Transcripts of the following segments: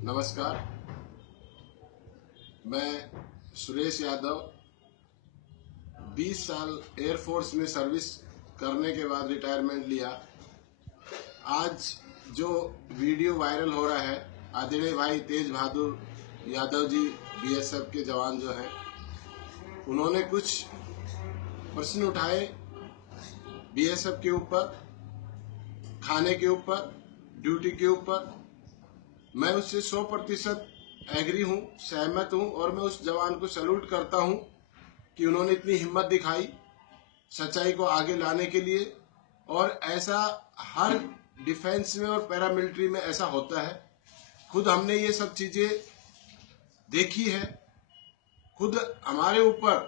नमस्कार। मैं सुरेश यादव 20 साल एयरफोर्स में सर्विस करने के बाद रिटायरमेंट लिया। आज जो वीडियो वायरल हो रहा है, आदरणीय भाई तेज बहादुर यादव जी बीएसएफ के जवान जो हैं, उन्होंने कुछ प्रश्न उठाए बीएसएफ के ऊपर, खाने के ऊपर, ड्यूटी के ऊपर। मैं उससे 100% एग्री हूँ, सहमत हूँ और मैं उस जवान को सैल्यूट करता हूँ कि उन्होंने इतनी हिम्मत दिखाई सच्चाई को आगे लाने के लिए। और ऐसा हर डिफेंस में और पैरामिलिट्री में ऐसा होता है। खुद हमने ये सब चीजें देखी है। खुद हमारे ऊपर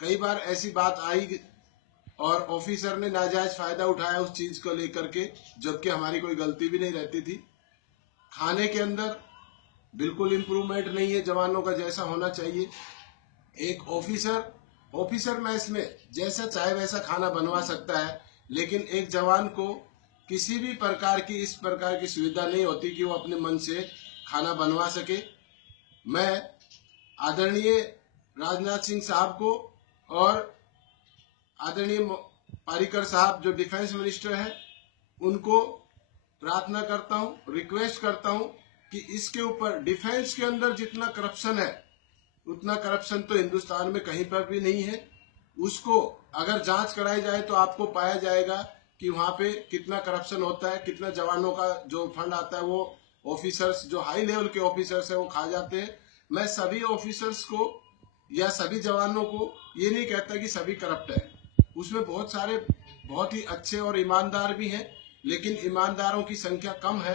कई बार ऐसी बात आई और ऑफिसर ने नाजायज फायदा उठाया उस चीज को लेकर के, जबकि हमारी कोई गलती भी नहीं रहती थी। खाने के अंदर बिल्कुल इम्प्रूवमेंट नहीं है जवानों का जैसा होना चाहिए। एक ऑफिसर मैस में जैसा चाहे वैसा खाना बनवा सकता है, लेकिन एक जवान को किसी भी प्रकार की इस प्रकार की सुविधा नहीं होती कि वो अपने मन से खाना बनवा सके। मैं आदरणीय राजनाथ सिंह साहब को और आदरणीय पारीकर साहब जो डिफेंस मिनिस्टर हैं, उनको प्रार्थना करता हूं, रिक्वेस्ट करता हूं कि इसके ऊपर डिफेंस के अंदर जितना करप्शन है उतना करप्शन तो हिंदुस्तान में कहीं पर भी नहीं है। उसको अगर जांच कराई जाए तो आपको पाया जाएगा कि वहां पे कितना करप्शन होता है, कितना जवानों का जो फंड आता है वो ऑफिसर्स, जो हाई लेवल के ऑफिसर्स है, वो खा जाते हैं। मैं सभी ऑफिसर्स को या सभी जवानों को ये नहीं कहता कि सभी करप्ट है। उसमें बहुत सारे बहुत ही अच्छे और ईमानदार भी हैं, लेकिन ईमानदारों की संख्या कम है।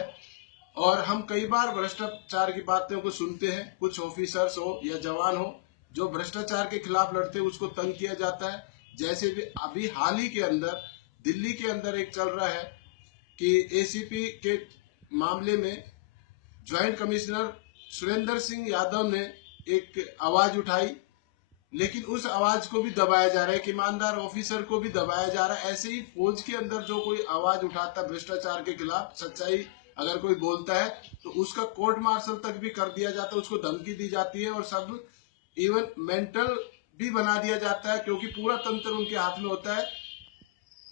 और हम कई बार भ्रष्टाचार की बातों को सुनते हैं। कुछ ऑफिसर्स हो या जवान हो जो भ्रष्टाचार के खिलाफ लड़ते हैं, उसको तंग किया जाता है। जैसे भी अभी हाल ही के अंदर दिल्ली के अंदर एक चल रहा है कि एसीपी के मामले में ज्वाइंट कमिश्नर सुरेंद्र सिंह यादव ने एक आवाज उठाई, लेकिन उस आवाज को भी दबाया जा रहा है। एक ईमानदार ऑफिसर को भी दबाया जा रहा है। ऐसे ही फौज के अंदर जो कोई आवाज उठाता भ्रष्टाचार के खिलाफ, सच्चाई अगर कोई बोलता है तो उसका कोर्ट मार्शल तक भी कर दिया जाता है, उसको धमकी दी जाती है और सब इवन मेंटल भी बना दिया जाता है, क्योंकि पूरा तंत्र उनके हाथ में होता है।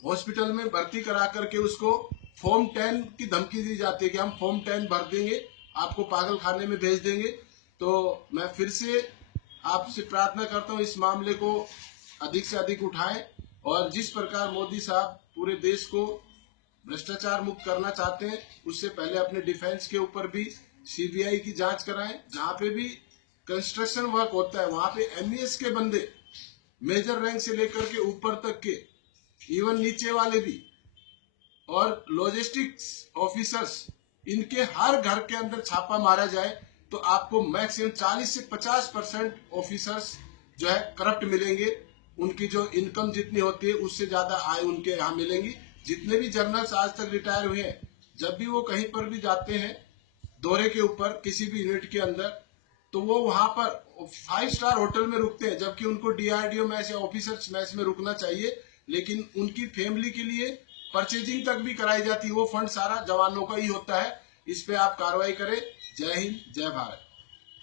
हॉस्पिटल में भर्ती करा करके उसको फॉर्म 10 की धमकी दी जाती है कि हम फॉर्म 10 भर देंगे, आपको पागल खाने में भेज देंगे। तो मैं फिर से आपसे प्रार्थना करता हूं इस मामले को अधिक से अधिक उठाएं, और जिस प्रकार मोदी साहब पूरे देश को भ्रष्टाचार मुक्त करना चाहते हैं, उससे पहले अपने डिफेंस के ऊपर भी सीबीआई की जांच कराएं। जहां पे भी कंस्ट्रक्शन वर्क होता है वहां पे एमईएस के बंदे, मेजर रैंक से लेकर के ऊपर तक के, इवन नीचे वाले भी, और लॉजिस्टिक्स ऑफिसर्स, इनके हर घर के अंदर छापा मारा जाए तो आपको मैक्सिमम 40 से 50% ऑफिसर्स जो है करप्ट मिलेंगे। उनकी जो इनकम जितनी होती है उससे ज्यादा आय उनके यहाँ मिलेंगी। जितने भी जर्नल्स आज तक रिटायर हुए हैं, जब भी वो कहीं पर भी जाते हैं दौरे के ऊपर किसी भी यूनिट के अंदर, तो वो वहां पर 5 स्टार होटल में रुकते हैं, जबकि उनको डीआरडीओ मैस या ऑफिसर्स मैस में रुकना चाहिए। लेकिन उनकी फैमिली के लिए परचेजिंग तक भी कराई जाती है। वो फंड सारा जवानों का ही होता है। इस पे आप कार्रवाई करें। जय हिंद, जय भारत।